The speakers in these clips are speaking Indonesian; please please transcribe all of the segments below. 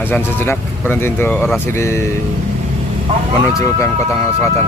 Azan sejenak, berhenti untuk orasi di menuju Pemkot Tangerang Selatan.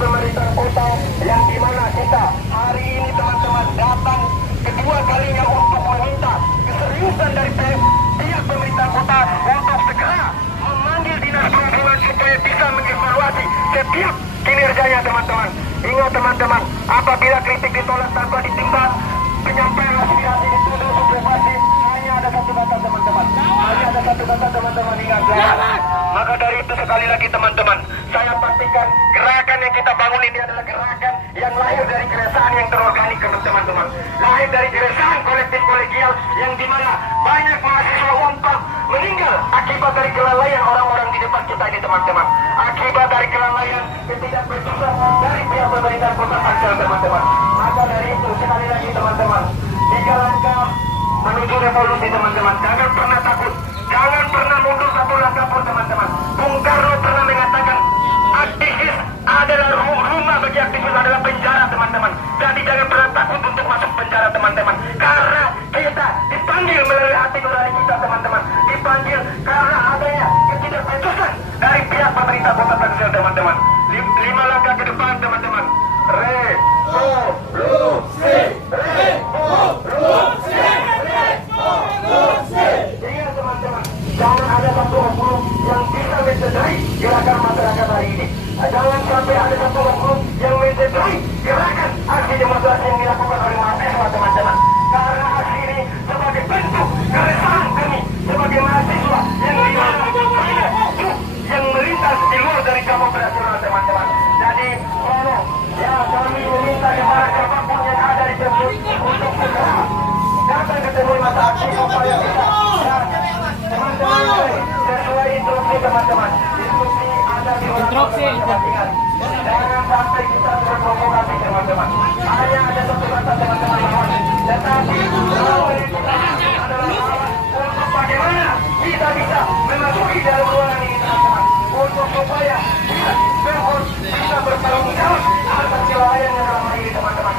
Pemerintah kota yang dimana kita hari ini teman-teman datang kedua kalinya untuk meminta keseriusan dari pihak pemerintah kota untuk segera memanggil dinas perhubungan supaya bisa mengevaluasi setiap kinerjanya teman-teman. Ingat teman-teman, apabila kritik ditolak tanpa ditimbang, penyampaian aspirasi dituduh sublimasi, hanya ada satu kata teman-teman, hanya ada satu kata teman-teman, ingat. Maka dari itu sekali lagi teman-teman, saya pastikan gerakan yang kita bangun ini adalah gerakan yang lahir dari keresahan yang terorganik teman-teman, lahir dari keresahan kolektif kolegial yang dimana banyak mahasiswa unpad meninggal akibat dari kelalaian orang-orang di depan kita ini teman-teman, akibat dari kelalaian ketidakbecusan dari pihak pemerintah kota Tangsel teman-teman. Maka dari itu sekali lagi teman-teman, tiga langkah menuju revolusi teman-teman, jangan pernah takut, jangan pernah mundur satu langkah pun teman-teman. Bung Karno pernah mengatakan aktivis adalah rumah bagi aktivis adalah penjara teman-teman. Jadi jangan pernah takut untuk masuk penjara teman-teman, karena kita dipanggil melalui hati nurani kita teman-teman, dipanggil karena adanya ketidakbecusan dari pihak pemerintah kota Tangsel teman-teman. 5 langkah ke depan teman-teman. Revolusi, revolusi, revolusi. Ingat teman-teman, jangan ada satu oknum yang bisa mencederai gerakan masyarakat hari ini. Jangan sampai ada satu oknum yang mencederai gerakan aksi demonstrasi yang dilakukan oleh mahasiswa teman-teman. Karena aksi ini sebagai bentuk keresahan kami sebagai mahasiswa yang melintas di luar dari kamu operasional teman-teman. Jadi ya kami meminta kepada siapapun yang ada di tempat untuk segera datang ketemu masa aksi supaya kita teman-teman sesuai instruksi teman-teman. Instruksi ada di instruksi. Jangan sampai kita terprovokasi teman-teman. Hanya ada satu kata teman-teman, tetapi adalah untuk bagaimana kita bisa memasuki dalam ruangan ini teman-teman, untuk supaya kita bisa bertanggung jawab atas kelalaian yang selama ini teman-teman.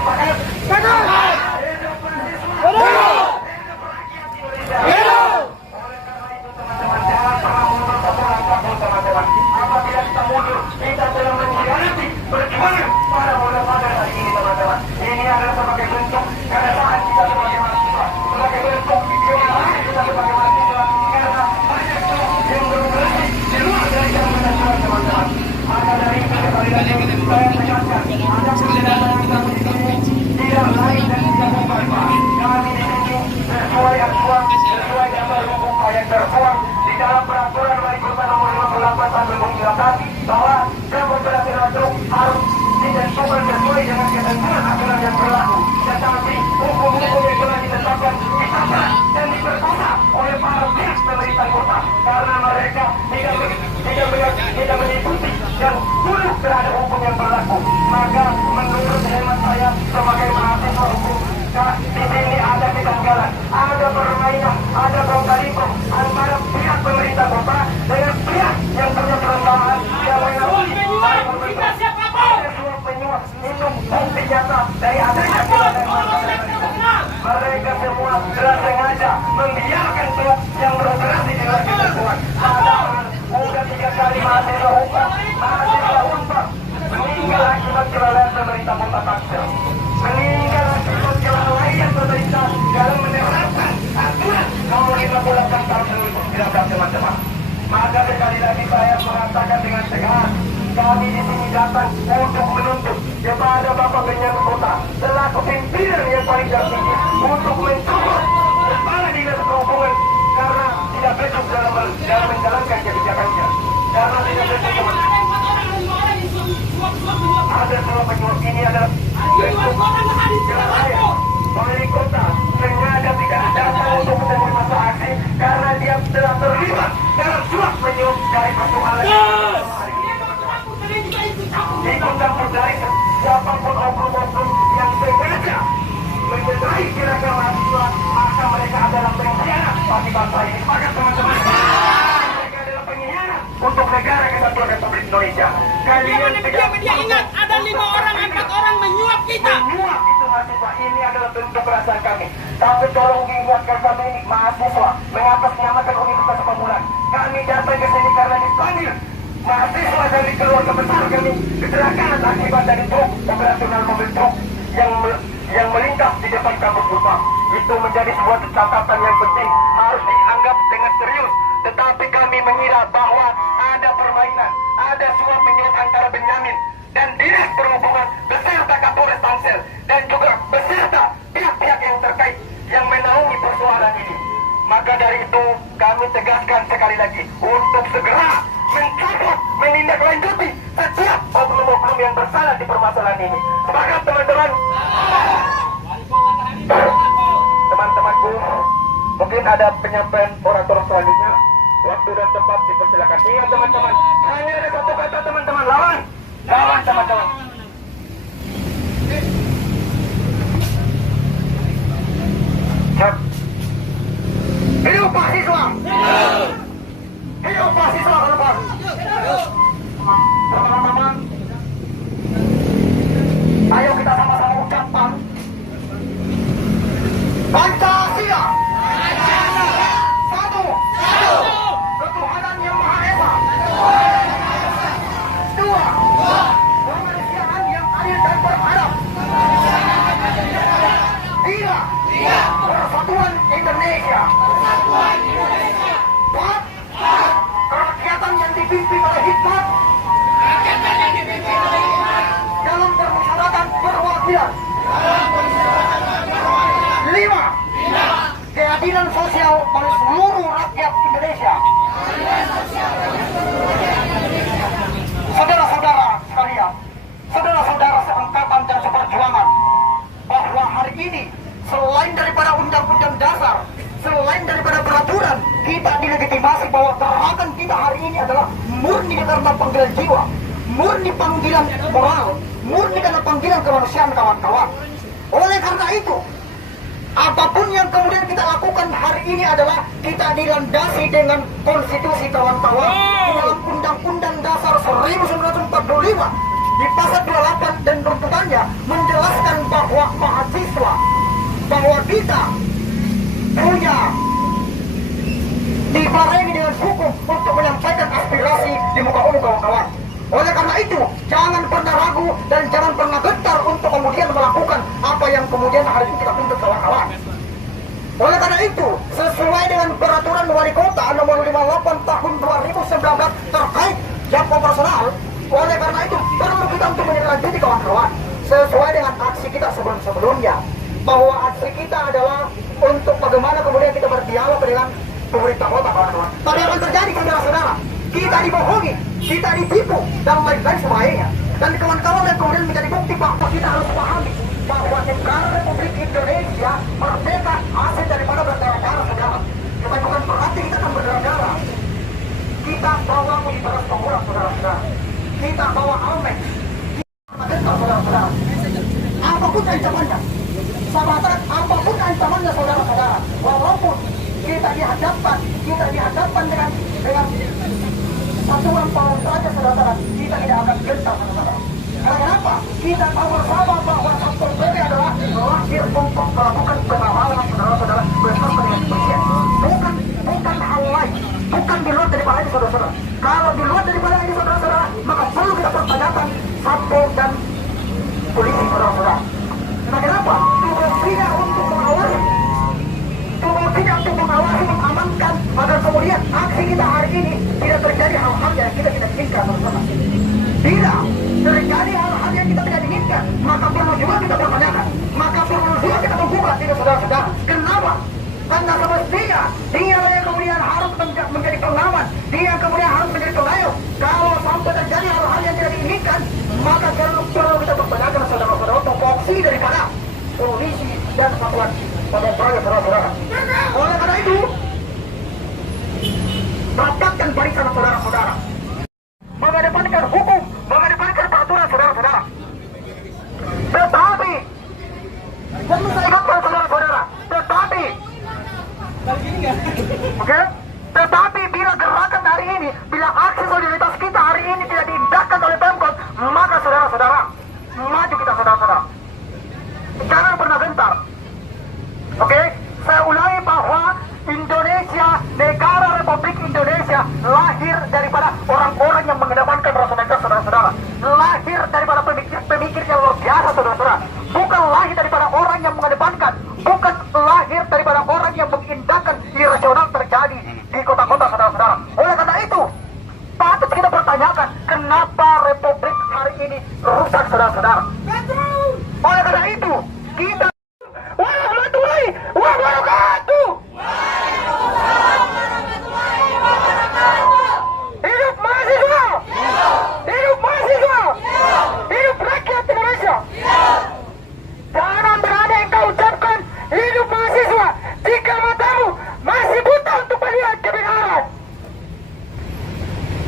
Apabila kita mundur, kita telah mengkhianati perjuangan para ulama hari ini teman-teman. Ini adalah sebagai bentuk keresahan kita sebagai mahasiswa, sebagai bentuk kemarahan kita sebagai mahasiswa, karena banyak yang berprestasi di luar dari jalan nasional teman-teman. Maka dari itu sekali lagi saya tegaskan, ada kebenaran kita berdiri tidak lain dan tidak bukan. Kami di sini sesuai aturan, sesuai dasar hukum yang tertuang di dalam peraturan wali kota nomor 58 tahun 2008 bahwa jam operasional truk harus ditentukan sesuai dengan ketentuan aturan yang berlaku. Tetapi hukum-hukum yang telah ditetapkan ditabrak dan diperkosa oleh para pihak pemerintah kota karena mereka tidak mengikuti dan tunduk terhadap hukum yang berlaku. Maka menurut 58 tahun 2019 teman-teman. Maka sekali lagi saya mengatakan dengan tegas, kami di sini datang untuk menuntut kepada Bapak Benyamin Kota selaku pimpinan yang paling tertinggi untuk mencopot kepala dinas perhubungan karena tidak becus dalam menjalankan kebijakannya. Karena tidak becus teman. Ada dua penyuap ini adalah bentuk jeraya. Pemilik kota sengaja tidak datang untuk menemui masa aksi karena dia telah terlibat dalam suap menyuap dari persoalan hari ini. Diundang dari siapapun oknum-oknum yang sengaja menyertai kira-kira mahasiswa, maka mereka adalah pengkhianat bagi bangsa ini. Maka teman-teman, mereka adalah pengkhianat untuk negara kesatuan Republik Indonesia. Kalian Dia ingat ada 5 orang, 4 orang menyuap kita. Menyuap itu mahasiswa, ini adalah bentuk perasaan kami. Tapi tolong diingatkan kami ini mahasiswa mengatasnamakan Universitas Pamulang. Kami datang ke sini karena dipanggil mahasiswa dari keluarga besar kami kecelakaan akibat dari truk operasional mobil truk yang melintas di depan kampus Unpad. Itu menjadi sebuah catatan yang penting, harus dianggap dengan serius. Tetapi kami mengira bahwa ada permainan, ada suap menyuap antara Benyamin dan Dinas Perhubungan beserta Kapolres Tangsel dan juga beserta pihak-pihak yang terkait yang menaungi persoalan ini. Maka dari itu kami tegaskan sekali lagi untuk segera mencabut, menindaklanjuti setiap oknum-oknum yang bersalah di permasalahan ini. Sepakat teman-teman? Teman-temanku, mungkin ada penyampaian orator selanjutnya. Waktu dan tempat dipersilakan. Ingat teman-teman, hanya ada satu kata teman-teman, lawan. Lawan teman-teman. Hidup mahasiswa! Hidup mahasiswa ke depan! Teman-teman, ayo kita sama-sama ucapkan Pancasila! Satu! Ketuhanan yang Maha Esa! Dua! Kemanusiaan yang adil dan beradab! Tiga! Persatuan Indonesia! Empat! Kerakyatan yang dipimpin oleh hikmat dalam permusyawaratan perwakilan. Lima! Keadilan sosial bagi seluruh rakyat Indonesia. Saudara-saudara sekalian, saudara-saudara seangkatan dan seperjuangan, bahwa hari ini selain daripada undang-undang dasar, selain daripada peraturan, kita dilegitimasi bahwa gerakan kita hari ini adalah murni karena panggilan jiwa, murni panggilan moral, murni karena panggilan kemanusiaan kawan-kawan. Oleh karena itu, apapun yang kemudian kita lakukan hari ini adalah kita dilandasi dengan konstitusi kawan-kawan. Di dalam Undang-Undang Dasar 1945 di pasal 28 dan tuntutannya menjelaskan bahwa mahasiswa, bahwa kita punya dibarengi dengan hukum untuk menyampaikan aspirasi di muka umum kawan-kawan. Oleh karena itu, jangan pernah ragu dan jangan pernah gentar untuk kemudian melakukan apa yang kemudian hari ini kita tuntut kawan-kawan. Oleh karena itu, sesuai dengan peraturan wali kota nomor 58 tahun 2019 terkait jam operasional, oleh karena itu perlu kita untuk menindaklanjuti kawan-kawan sesuai dengan aksi kita sebelum-sebelumnya, bahwa aksi kita adalah untuk bagaimana kemudian kita berdialog dengan pemerintah kota kawan-kawan. Tapi akan terjadi saudara-saudara, kita dibohongi, kita ditipu dan lain-lain sebagainya. Dan kawan-kawan yang kemudian menjadi bukti bahwa kita harus pahami bahwa negara Republik Indonesia merdeka hasil daripada berdarah-darah saudara. Kita bukan berarti kita akan berdarah-darah. Kita bawa beras pemurah saudara-saudara. Kita bawa almek. Kita gentar saudara-saudara. Apapun ancamannya, sahabat, apapun ancamannya saudara-saudara, walaupun kita dihadapkan dengan satuan tahun saja saudara-saudara, kita tidak akan gentar saudara. Karena kenapa? Kita tahu bersama bahwa Satpol PP adalah lahir untuk melakukan pengawalan saudara-saudara bersama dengan kepolisian. Bukan hal lain, bukan di luar daripada ini saudara-saudara. Kalau di luar daripada ini saudara-saudara, maka perlu kita pertanyakan Satpol dan polisi saudara-saudara. Nah kenapa? Tugas kita untuk mengawasi, tugas kita untuk mengawasi ini tidak terjadi hal-hal yang kita tidak inginkan bersama. Tidak terjadi hal-hal yang kita tidak inginkan, maka perlu juga kita pertanyakan, maka perlu juga kita membuka diri saudara-saudara. Kenapa? Karena semestinya dia yang kemudian harus menjadi pengaman, dia yang kemudian harus menjadi pengayuh. Kalau sampai terjadi hal-hal yang tidak diinginkan, maka perlu kita pertanyakan saudara-saudara tupoksi daripada polisi dan satuan pemerintahan saudara-saudara. Oleh karena itu, rapatkan barisan saudara-saudara, mengedepankan hukum, mengedepankan peraturan saudara-saudara. Tetapi, saudara-saudara, oke? Tetapi bila gerakan hari ini, bila aksi solidaritas kita hari ini tidak diindahkan oleh Pemkot, maka saudara-saudara, maju kita saudara-saudara. Jangan pernah gentar. Oke? Saya ulangi bahwa Indonesia, negara Republik Indonesia lahir daripada orang-orang yang mengedepankan rasionalitas saudara-saudara. Lahir daripada pemikir yang luar biasa saudara-saudara. Bukan lahir daripada orang yang mengedepankan, bukan lahir daripada orang yang mengindahkan irasional terjadi di kota-kota saudara-saudara. Oleh karena itu, patut kita pertanyakan kenapa Republik hari ini rusak saudara-saudara. Oleh karena itu, kita warahmatullahi wabarakatuh. Hidup mahasiswa. Hidup mahasiswa. Hidup rakyat Indonesia. Jangan berani engkau ucapkan hidup mahasiswa jika matamu masih buta untuk melihat kebenaran.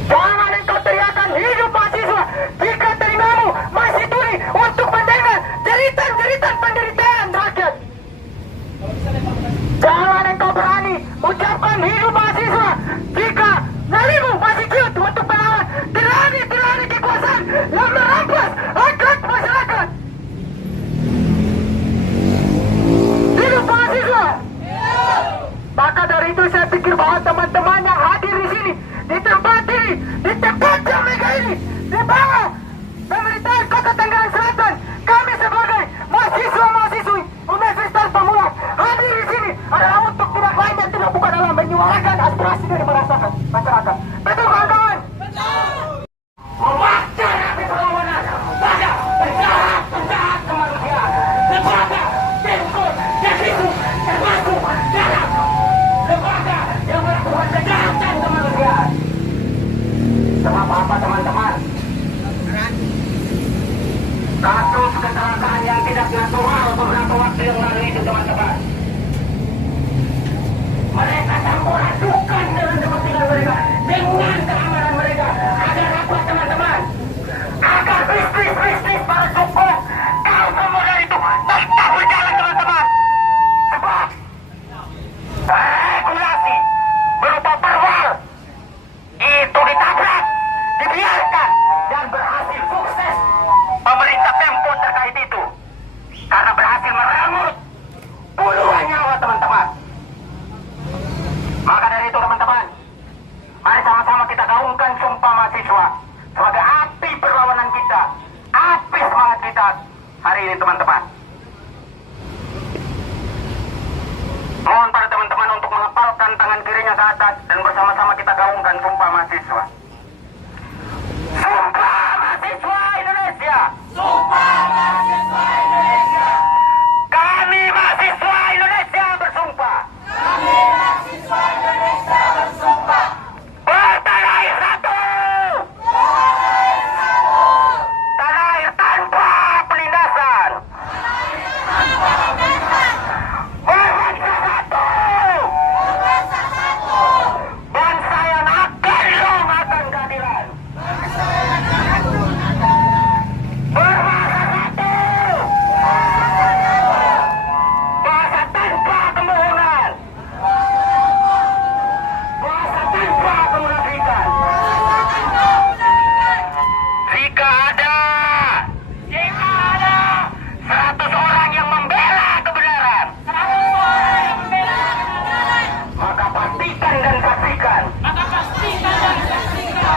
Jangan engkau teriakan hidup mahasiswa jika telingamu masih tuli untuk mendengar jeritan-jeritan penderitaan rakyat. Jangan engkau berani ucapkan hidup mahasiswa jika nalimu masih ciut untuk melawan tirani kekuasaan yang merampas hak masyarakat. Hidup mahasiswa. Maka dari itu saya pikir bahwa teman-teman yang hadir di sini, di tempat ini, di tempat Jamaica ini, di bawah pemerintahan Kota Tangerang Selatan, kami sebagai mahasiswa-mahasiswi Universitas Pamulang hadir di sini adalah untuk tidak lain dan tidak bukan dalam menyuarakan aspirasi dari masyarakat. Betul kawan-kawan? Betul. Mewacanakan perlawanan pada penjahat kemanusiaan, lembaga, Pemkot, dan itu termasuk dalam lembaga yang melakukan kejahatan kemanusiaan. Sebab apa teman-teman? Kasus kecelakaan yang tidak natural beberapa waktu yang lalu itu teman-teman. Mereka campur adukan dengan kepentingan mereka, dengan keamanan mereka. Agar apa teman-teman? Agar bisnis para sukuk kaum pemuda itu tetap berjalan teman-teman. Sebab regulasi berupa perwal itu ditabrak, dibiarkan dan berhasil sukses pemerintah Pemkot terkait itu karena berhasil merenggut puluhan nyawa teman-teman. Maka dari itu teman-teman, mari sama-sama kita gaungkan Sumpah Mahasiswa sebagai api perlawanan kita, api semangat kita hari ini teman-teman. Mohon pada teman-teman untuk mengepalkan tangan kirinya ke atas dan bersama-sama kita gaungkan Sumpah Mahasiswa. Sumpah Mahasiswa Indonesia. Sumpah Mahasiswa Indonesia. Kami mahasiswa Indonesia bersumpah. Kami mahasiswa Indonesia bersumpah. Bertanah air satu. Bertanah air satu. Tanah air tanpa penindasan. Tanah air tanpa penindasan. Berbangsa satu. Berbangsa satu. Bangsa yang akan akan keadilan. Bangsa yang akan berbangsa satu. Bahasa tanpa kebohongan. Bahasa tanpa kemunafikan. Jika ada 100 orang yang membela kebenaran, maka pastikan dan saksikan.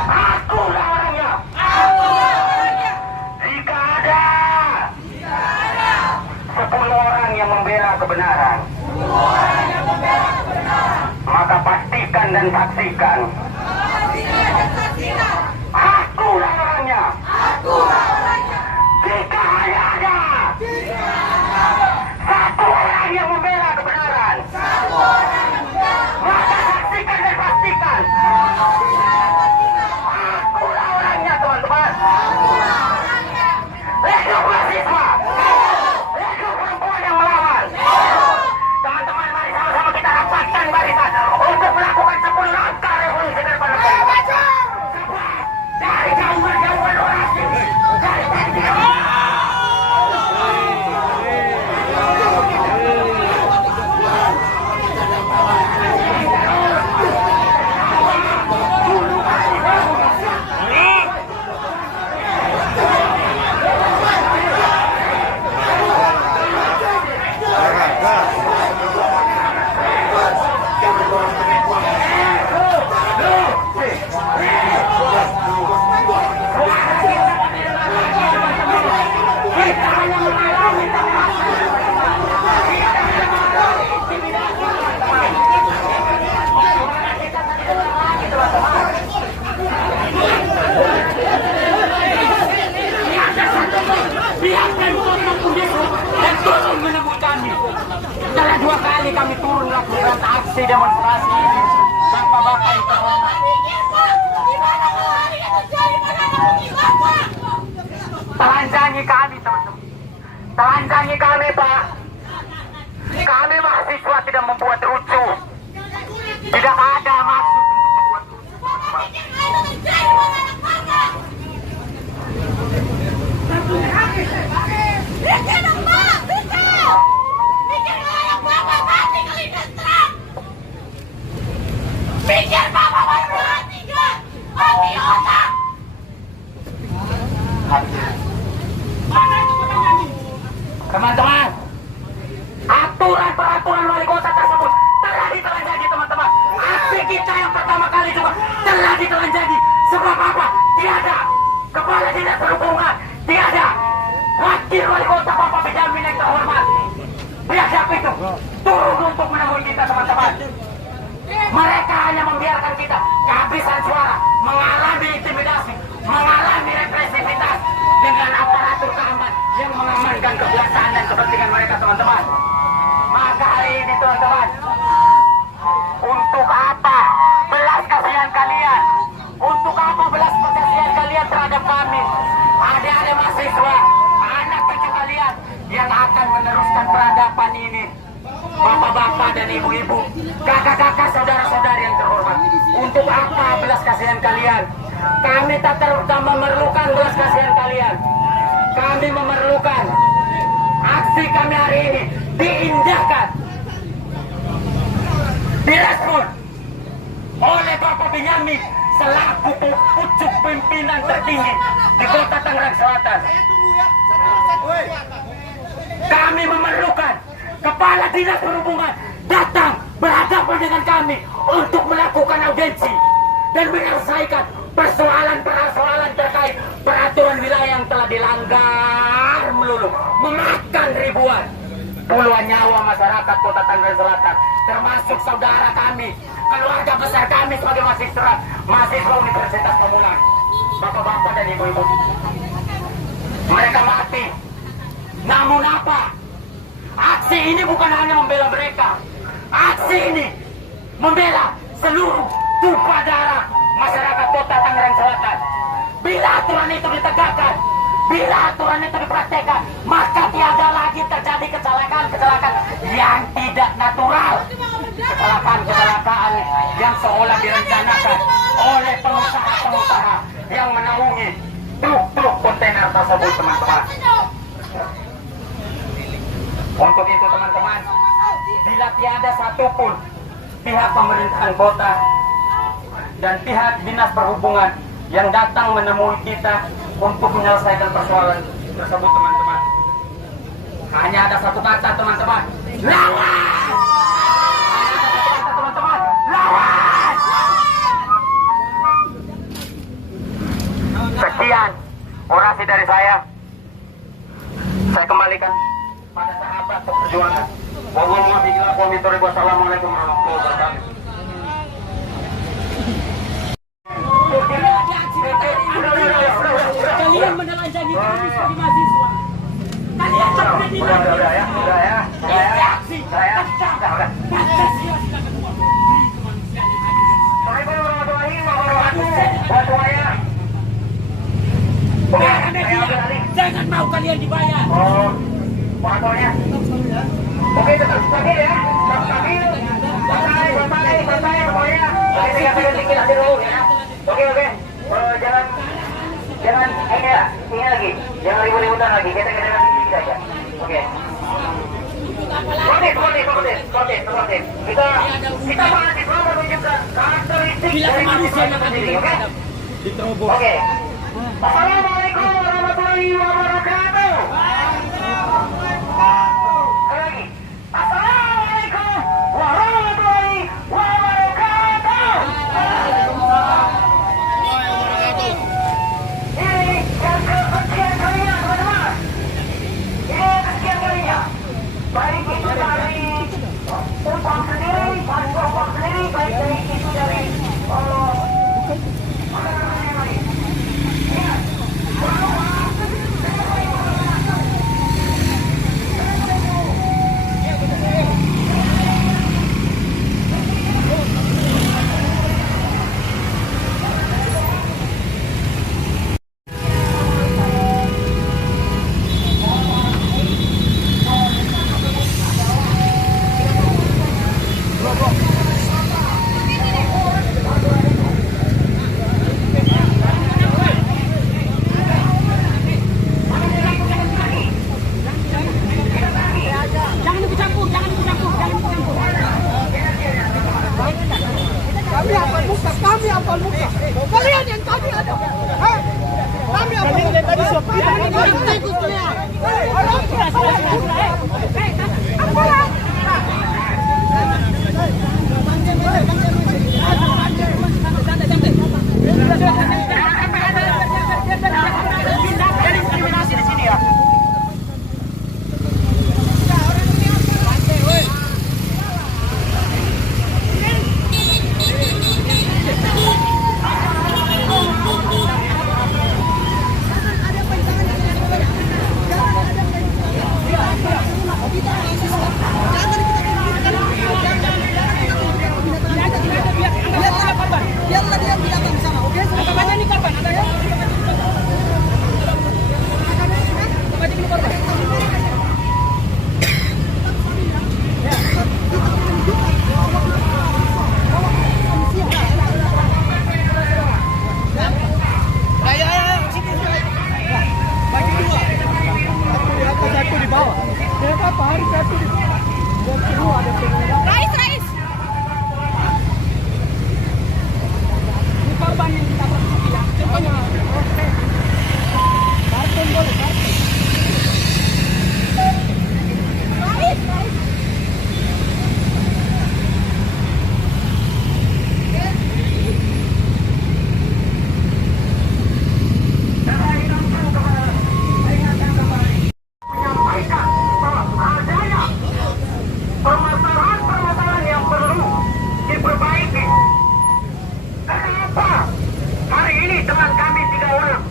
Akulah orangnya. Jika ada 10 orang yang membela kebenaran, maka pastikan dan saksikan. demonstrasi ini, bapak-bapak yang terhormat. Telanjangi kami, teman-teman. Telanjangi kami, Pak. Kami mahasiswa tidak membuat rusuh. Tidak ada maksud untuk membuat rusuh, Pak. Pikir Bapak baru mati gak? Mati otak! Teman-teman, aturan-peraturan wali kota tersebut telah ditelanjangi, teman-teman. Aksi kita yang pertama kali juga telah ditelanjangi. Sebab apa? Tiada kepala dinas perhubungan, tiada wakil wali kota Bapak Benjamin yang terhormat. Biadab itu turun untuk menemui kita, teman-teman. Mereka hanya membiarkan kita kehabisan suara, mengalami intimidasi, mengalami represivitas dengan aparatur keamanan yang mengamankan kekuasaan dan kepentingan mereka, teman-teman. Maka hari ini, teman-teman, untuk apa belas kasihan kalian? Untuk apa belas kasihan kalian terhadap kami? Adik-adik mahasiswa, anak cucu kalian yang akan meneruskan peradaban ini. Bapak-bapak dan ibu-ibu, kakak-kakak, saudara-saudari yang terhormat, untuk apa belas kasihan kalian? Kami tak memerlukan belas kasihan kalian. Kami memerlukan aksi kami hari ini diindahkan, direspon oleh Bapak Benyamin selaku pucuk pimpinan tertinggi di Kota Tangerang Selatan. Kami memerlukan Kepala Dinas Perhubungan datang berhadapan dengan kami untuk melakukan audiensi dan menyelesaikan persoalan-persoalan terkait peraturan wilayah yang telah dilanggar melulu, memakan ribuan puluhan nyawa masyarakat Kota Tangerang Selatan, termasuk saudara kami, keluarga besar kami sebagai mahasiswa Universitas Pamulang, bapak-bapak dan ibu-ibu. Mereka mati. Namun apa? Aksi ini bukan hanya membela mereka. Aksi ini membela seluruh tumpah darah masyarakat Kota Tangerang Selatan. Bila aturan itu ditegakkan, bila aturan itu dipraktekkan, maka tiada lagi terjadi kecelakaan-kecelakaan yang tidak natural. Kecelakaan-kecelakaan yang seolah direncanakan oleh pengusaha-pengusaha yang menaungi truk-truk kontainer tersebut, teman-teman. Untuk itu, teman-teman, bila tiada satupun pihak pemerintahan kota dan pihak dinas perhubungan yang datang menemui kita untuk menyelesaikan persoalan tersebut, teman-teman, hanya ada satu kata, teman-teman: lawan! Hanya ada satu kata, teman-teman: lawan! Sekian orasi dari saya. Saya kembalikan pada sahabat perjuangan. Wassalamualaikum warahmatullahi wabarakatuh. Kalian menelanjangi kami sebagai mahasiswa. Kalian tak Udah ya. aksi tentang Pancasila kita kedua. Kemanusiaan yang adil. Waalaikumsalam warahmatullahi wabarakatuh. Karena dia jangan mau kalian dibayar. Oh, motornya. Oke, tetap stabil ya. Tetap stabil. Santai semuanya. Kita tinggal dulu ya. Oke. Jangan ini ya. Ini lagi. Jangan ribut-ributan lagi. Kita nanti sedikit aja. Oke. Sportif. Kita mahasiswa menunjukkan karakteristik dari mahasiswa sendiri. Oke. Oke. Assalamualaikum warahmatullahi wabarakatuh. Lagi. Assalamualaikum warahmatullahi wabarakatuh. Ini yang kesekian kalinya, teman-teman. Ini yang kesekian kalinya. Baik itu dari upah sendiri, bantuan sendiri, baik dari itu dari Kami apa muka? Kami apa muka? Kalian yang tadi ada. Kami apa muka? Tadi diskriminasi di sini ya. Biarlah dia datang di sana, oke? Kapan ini kapan? Ada ya? Kapan ini korban? Bagi dua. Satu di atas, satu di bawah. Kenapa apa? Hari satu di bawah. Ada pengendara. Rais. Korban yang ditabrak sapi ya. Contohnya. Kartun boleh, kartun. Menyampaikan bahwa adanya permasalahan yang perlu diperbaiki. Kenapa hari ini teman kami 3 orang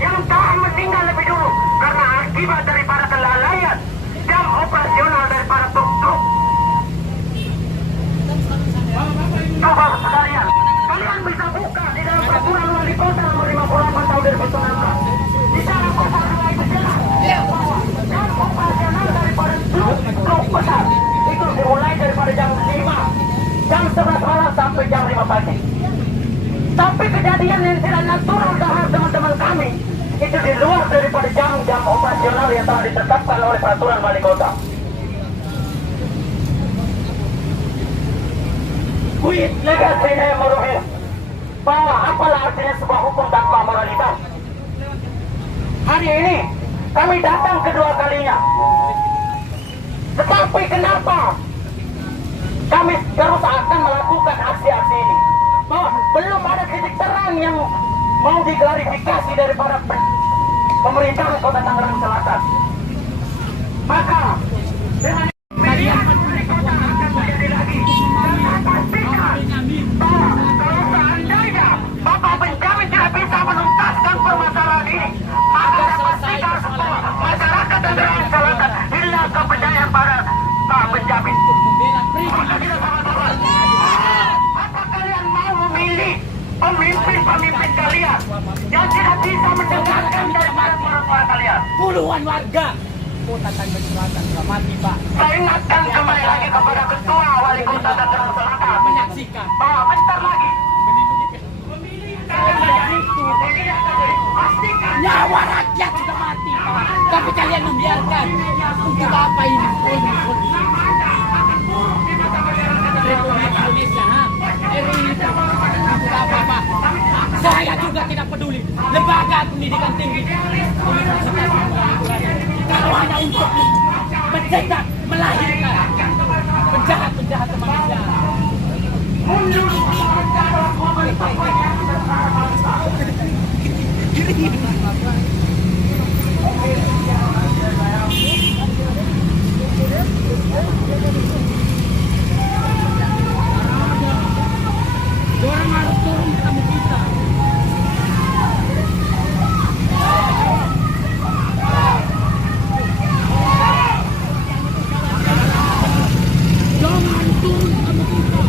yang telah meninggal lebih dulu karena akibat daripada kelalaian jam operasional daripada truk-truk. Coba sekalian, kalian bisa buka di dalam peraturan wali kota nomor 58 tahun 2019. Di dalam pasal 2 itu jelas. Jam operasional daripada truk besar itu dimulai daripada jam 5, jam 11 malam sampai jam 5 pagi. Tapi kejadian yang tidak natural dalam teman-teman kami itu di luar daripada jam-jam operasional yang telah ditetapkan oleh peraturan wali kota. Quid legasi moral. Bahwa apalah artinya sebuah hukum tanpa moralitas. Hari ini kami datang kedua kalinya. Tetapi kenapa kami terus akan melakukan aksi-aksi ini? Bahwa belum ada titik terang yang mau diklarifikasi daripada pemerintahan Kota Tangerang Selatan. Maka dengan media wali kota akan menjadi lagi. Dan pastikan bahwa kalau seandainya Bapak Benjamin tidak bisa menuntaskan permasalahan ini, maka saya pastikan bahwa masyarakat Tangerang Selatan hilang kepercayaan pada Pak Benjamin. Maka tidak salah-salah. Apa kalian mau memilih pemimpin-pemimpin kalian yang tidak bisa mendengarkan daripada suara-suara kalian? Puluhan warga Kota Tangerang Selatan sudah mati, Pak. Saya ingatkan kembali lagi kepada Ketua Wali Kota Tangerang Selatan Menyaksikan. bahwa bentar lagi Nyawa rakyat sudah mati, Pak. Tapi kalian membiarkan. Untuk apa ini? Republik Indonesia, ha? Ini untuk apa, Pak? Saya juga tidak peduli. Lembaga pendidikan tinggi, universitas, kalau hanya untuk mencetak, melahirkan penjahat-penjahat kemanusiaan. Orang harus turun ketemu kita. Jangan turun ketemu kita.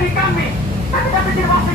melayani kami. Tapi tidak berpikir bahasa